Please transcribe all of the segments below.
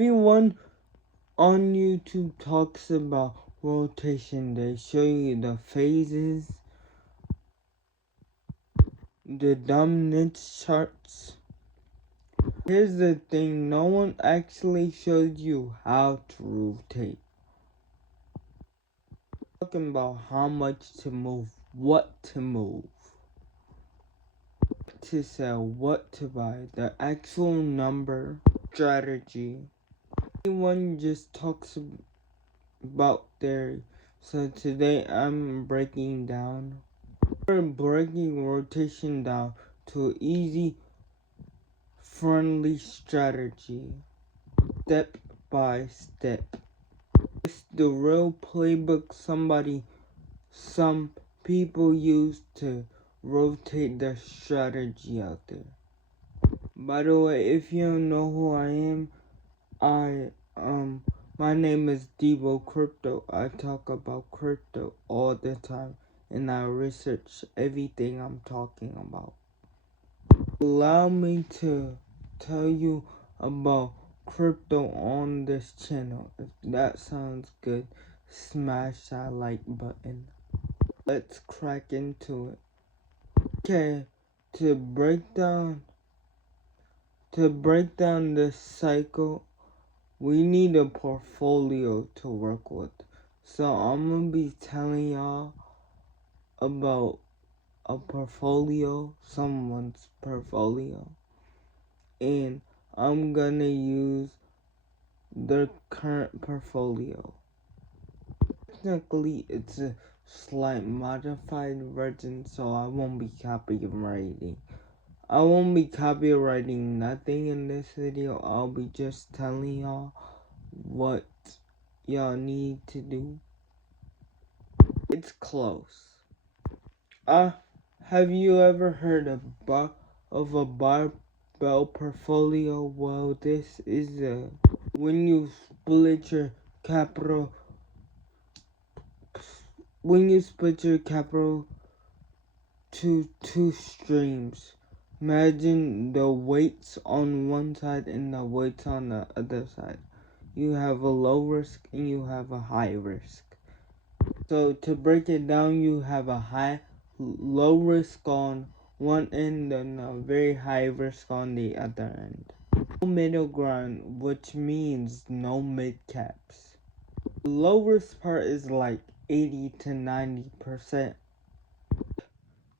Everyone on YouTube talks about rotation. They show you the phases, the dominance charts. Here's the thing, no one actually shows you how to rotate. Talking about how much to move, what to move, what to sell, what to buy, the actual number, strategy. Everyone just talks about their. So today I'm breaking down. We're breaking rotation down to easy, friendly strategy, step by step. It's the real playbook some people use to rotate their strategy out there. By the way, if you don't know who I am, my name is Devo Crypto. I talk about crypto all the time and I research everything I'm talking about. Allow me to tell you about crypto on this channel. If that sounds good, smash that like button. Let's crack into it. Okay, to break down this cycle, we need a portfolio to work with. So I'm gonna be telling y'all about a portfolio, someone's portfolio, and I'm gonna use their current portfolio. Technically, it's a slight modified version, so I won't be copywriting. I won't be copywriting nothing in this video. I'll be just telling y'all what y'all need to do. It's close. Have you ever heard of a barbell portfolio? Well, this is when you split your capital to two streams. Imagine the weights on one side and the weights on the other side. You have a low risk and you have a high risk. So to break it down, you have a low risk on one end and a very high risk on the other end. No middle ground, which means no mid caps. The low risk part is like 80 to 90%.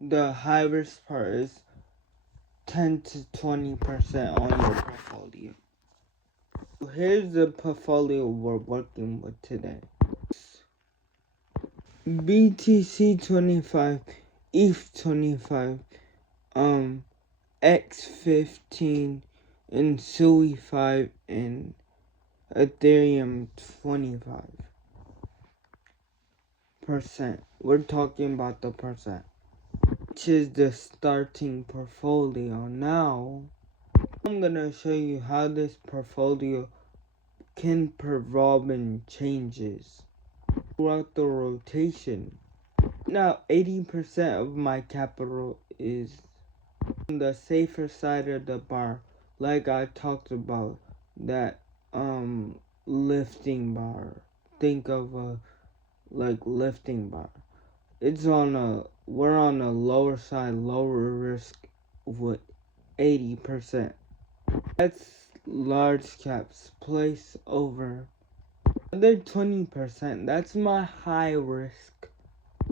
The high risk part is 10 to 20% on your portfolio. Here's the portfolio we're working with today. BTC 25, ETH 25, X15, and SUI 5, and Ethereum 25%. We're talking about the percent, which is the starting portfolio. Now, I'm gonna show you how this portfolio can perform and changes throughout the rotation. Now 80% of my capital is on the safer side of the bar, like I talked about that lifting bar. Think of a lifting bar. We're on a lower side, lower risk with 80%. That's large caps place over. Other 20%, that's my high risk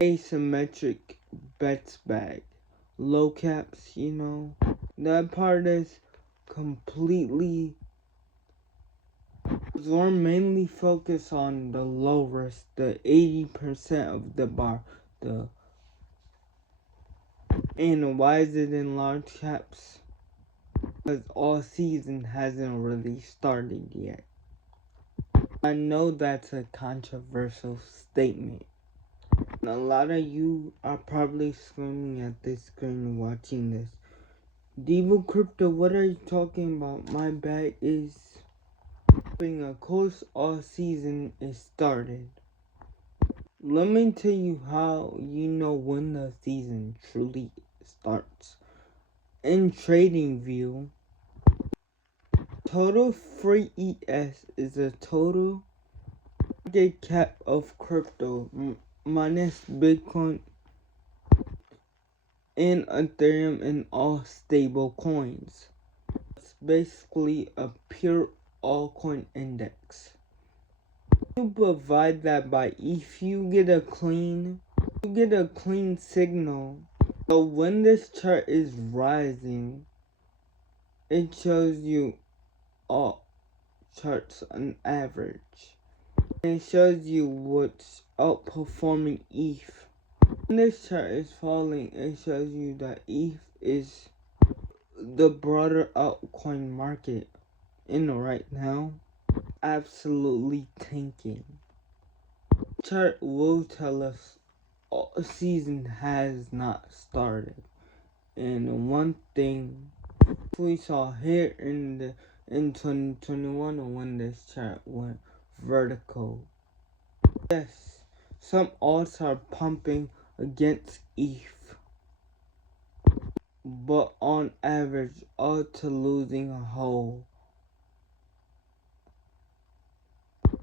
asymmetric bets bag. Low caps, that part is completely. We're mainly focused on the low risk, the 80% of the bar. And why is it in large caps? Because all season hasn't really started yet. I know that's a controversial statement. And a lot of you are probably screaming at this screen watching this. Devo Crypto, what are you talking about? My bag is having a course all season is started. Let me tell you how you know when the season truly starts. In TradingView, Total free ES is a total market cap of crypto minus Bitcoin and Ethereum and all stable coins. It's basically a pure altcoin index. You provide that by if you get a clean signal. So when this chart is rising, it shows you all charts on average. And it shows you what's outperforming ETH. When this chart is falling, it shows you that ETH is the broader altcoin market in right now absolutely tanking. Chart will tell us a season has not started, and one thing we saw here in 2021 when this chart went vertical. Yes, some alts are pumping against ETH, but on average, alts are losing a whole.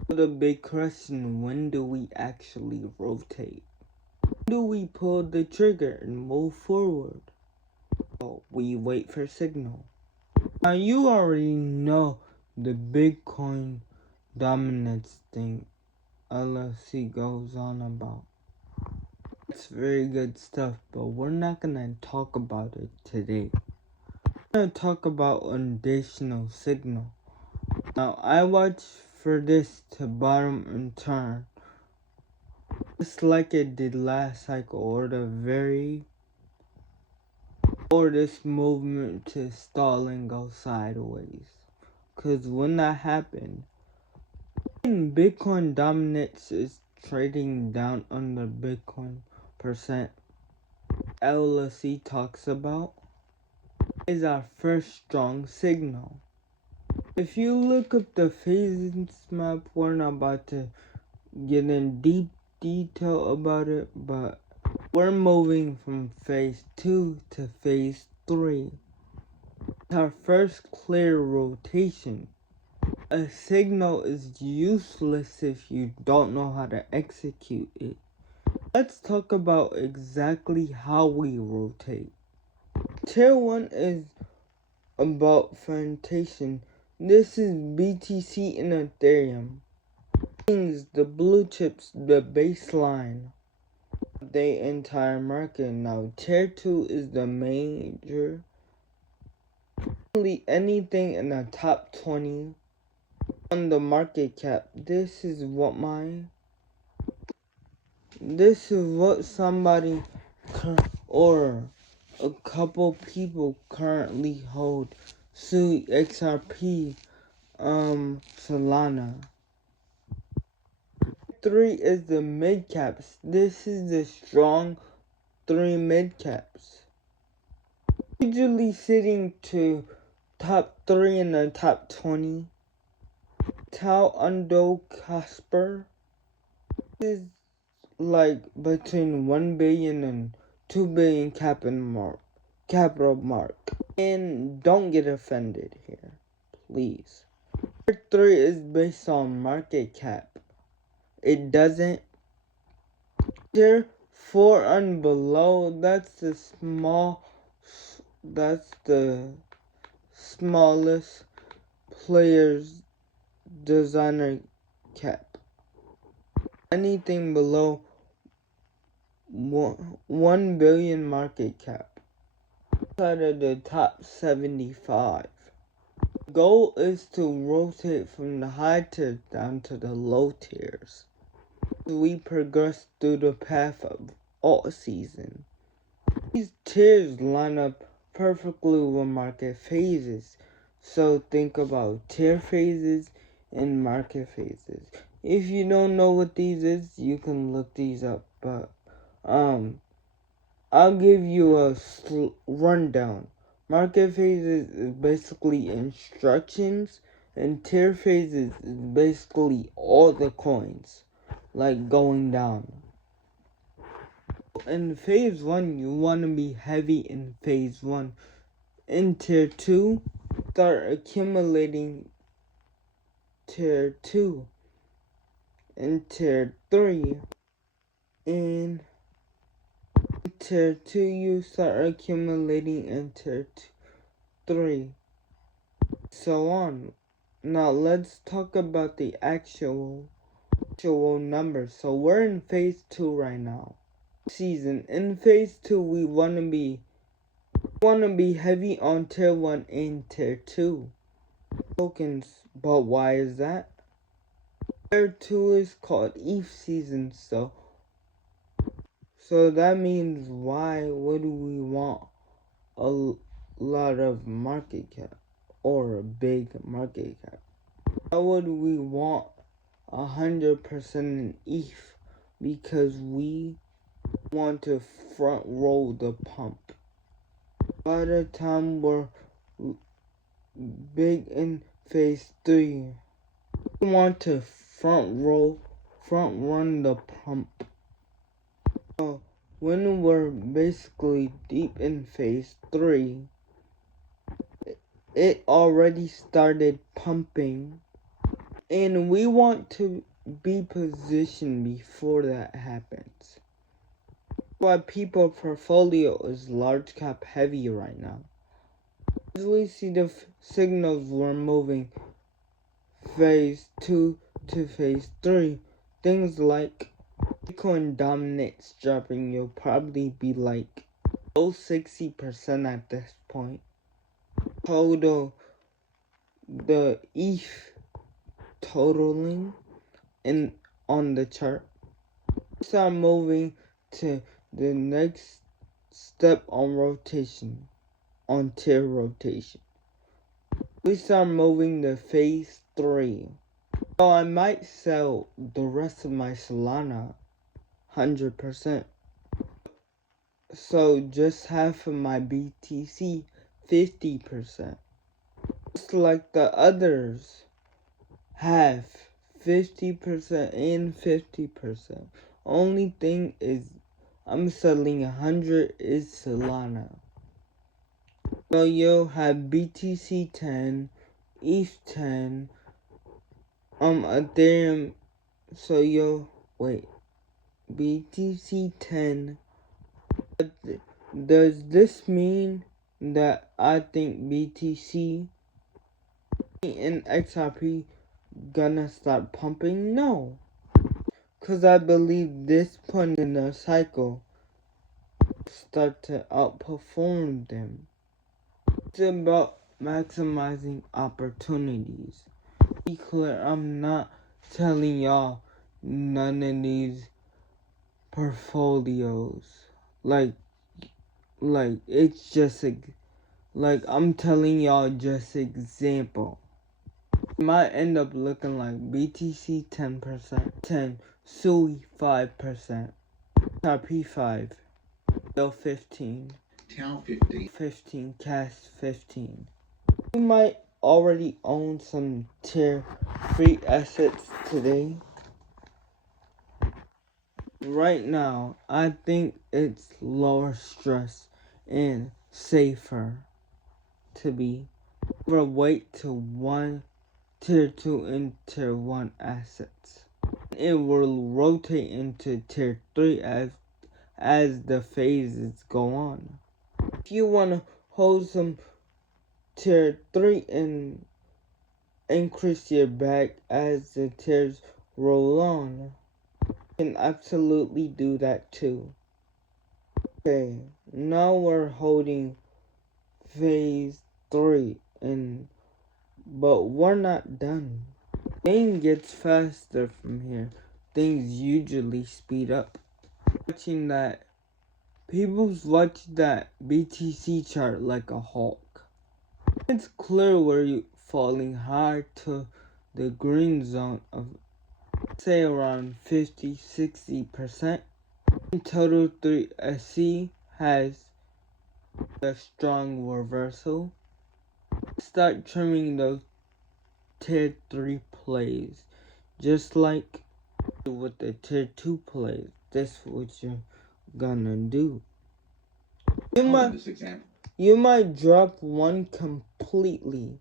The big question: when do we actually rotate? When do we pull the trigger and move forward? Oh, we wait for signal. Now you already know the Bitcoin dominance thing LLC goes on about. It's very good stuff, but we're not gonna talk about it today. We're gonna talk about additional signal. Now I watch for this to bottom and turn, just like it did last cycle, or this movement to stall and go sideways. Cause when that happened, Bitcoin dominance is trading down under Bitcoin percent. LLC talks about is our first strong signal. If you look up the phases map, we're not about to get in deep detail about it, but we're moving from phase 2 to phase 3. It's our first clear rotation. A signal is useless if you don't know how to execute it. Let's talk about exactly how we rotate. Tier 1 is about fragmentation. This is BTC and Ethereum. Things, the blue chips, the baseline, the entire market. Now tier 2 is the major. Anything in the top 20 on the market cap. This is what somebody or a couple people currently hold. Sui XRP, Solana. 3 is the mid caps. This is the strong 3 mid caps. Usually sitting to top 3 in the top 20. Tau Undo Casper is like between 1 billion and 2 billion capital mark. And don't get offended here, please. Tier 3 is based on market cap. It doesn't. Tier 4 and below, that's the smallest player's designer cap. Anything below 1 billion market cap outside of the top 75. The goal is to rotate from the high tiers down to the low tiers. We progress through the path of alt season. These tiers line up perfectly with market phases. So think about tier phases and market phases. If you don't know what these is, you can look these up, but I'll give you a rundown. Market phases is basically instructions, and tier phases is basically all the coins, like going down. In phase 1, you want to be heavy in phase 1. In tier 2, start accumulating tier 2 and tier 3. In tier 2 you start accumulating in tier 3. So on. Now let's talk about the actual numbers. So we're in phase 2 right now. In phase 2 we wanna be heavy on tier 1 and tier 2 tokens. But why is that? Tier 2 is called ETH season, so that means why would we want a lot of market cap or a big market cap? Why would we want 100% in ETH? Because we want to front roll the pump. By the time we're big in phase 3, we want to front run the pump. So when we're basically deep in phase 3, it already started pumping, and we want to be positioned before that happens. Why people portfolio is large cap heavy right now. As we see the signals we're moving phase 2 to phase 3, things like Bitcoin dominance dropping, you'll probably be like below 60% at this point. Total, the ETH totaling in on the chart. Start moving to the next step on rotation, on tier rotation. We start moving to phase 3. So I might sell the rest of my Solana 100%. So just half of my BTC 50%. Just like the others have 50% and 50%. Only thing is I'm selling 100 is Solana. So you'll have BTC 10, ETH 10, Ethereum. So you'll wait, BTC 10. Does this mean that I think BTC and XRP gonna start pumping? No, cause I believe this point in the cycle start to outperform them. It's about maximizing opportunities. Be clear, I'm not telling y'all none of these portfolios. Like it's just like I'm telling y'all just example. It might end up looking like BTC 10%, 10, SUI 5%, XRP 5, L 15, Tau 15, CAS 15. You might already own some tier 3 assets today. Right now, I think it's lower stress and safer to be overweight to one tier 2 and tier 1 assets. It will rotate into tier 3 as the phases go on. If you want to hold some tier 3 and increase your bag as the tiers roll on, you can absolutely do that too. Okay, now we're holding phase 3 but we're not done. Game gets faster from here. Things usually speed up. People watch that BTC chart like a hawk. It's clear where you're falling hard to the green zone of say around 50-60%. In total 3SC has a strong reversal. Start trimming those tier 3 plays, just like with the tier 2 plays. That's what you're gonna do. You might drop one completely,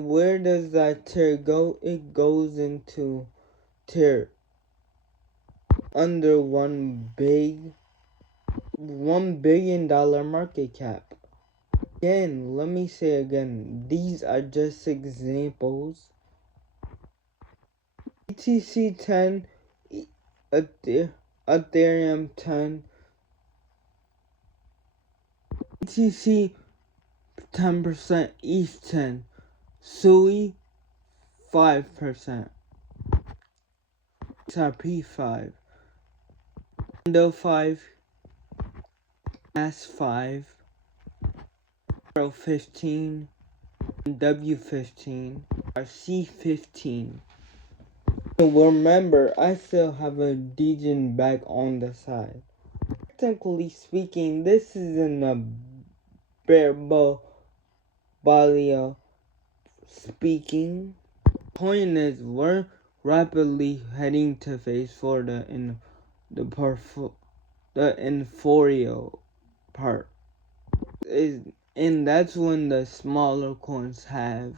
Where does that tier go? It goes into tier under $1 billion market cap. Again, let me say again, these are just examples. BTC 10, Ethereum 10, BTC 10%, ETH 10, SUI 5%, XRP 5, Endo 5, Gas 5, Pro 15, W15, RC15. Remember, I still have a Degen bag on the side. Technically speaking, this isn't a Barebolia speaking. Point is, we're rapidly heading to phase 4, the Inforio part. And that's when the smaller coins have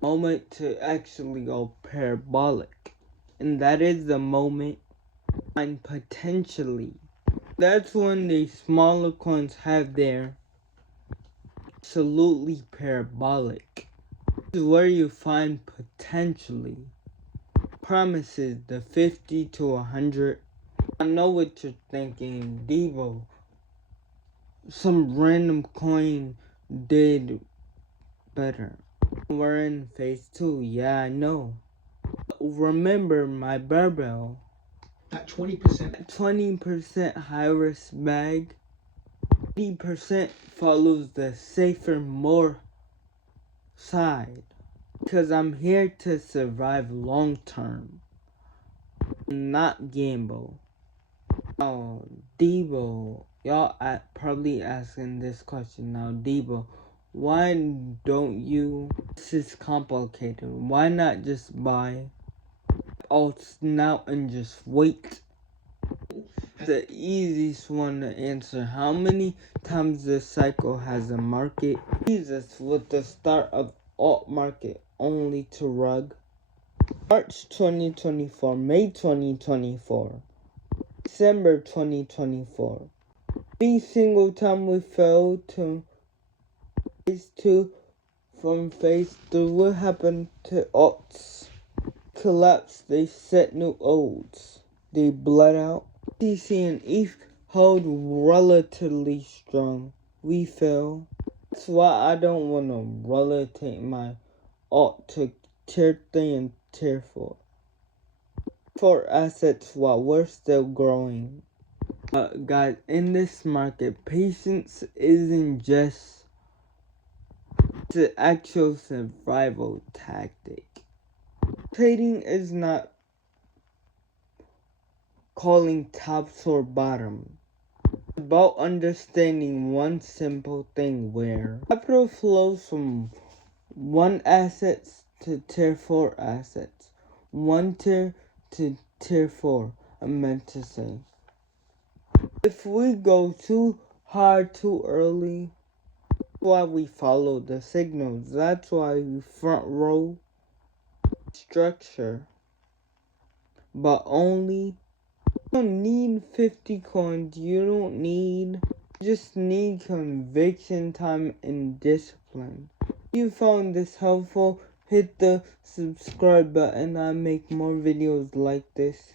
moment to actually go parabolic, and that is the moment and potentially that's when the smaller coins have their absolutely parabolic. This is where you find potentially promises the 50 to 100. I know what you're thinking, Devo, some random coin did better. We're in phase 2, yeah, I know. Remember my barbell at 20% high risk bag, 80% follows the safer more side, because I'm here to survive long term, not gamble. Oh, Debo, y'all probably asking this question now. Debo, why don't you, this is complicated, why not just buy alts now and just wait? The easiest one to answer. How many times this cycle has a market? Jesus, with the start of alt market only to rug. March 2024, May 2024, December 2024. Every single time we fell to phase 2 from phase 3, what happened to alts? Collapsed, they set new olds. They bled out. BTC and ETH hold relatively strong. We fell. That's why I don't want to relocate my alt to tier 3 and tier 4. For assets while we're still growing. Guys, in this market, patience isn't just the actual survival tactic. Trading is not calling tops or bottom. It's about understanding one simple thing where capital flows from one asset to tier 4 assets. One tier to tier 4, I meant to say. If we go too hard too early, that's why we follow the signals. That's why we front row structure. But only, you don't need 50 coins. You just need conviction, time, and discipline. If you found this helpful, hit the subscribe button. I make more videos like this.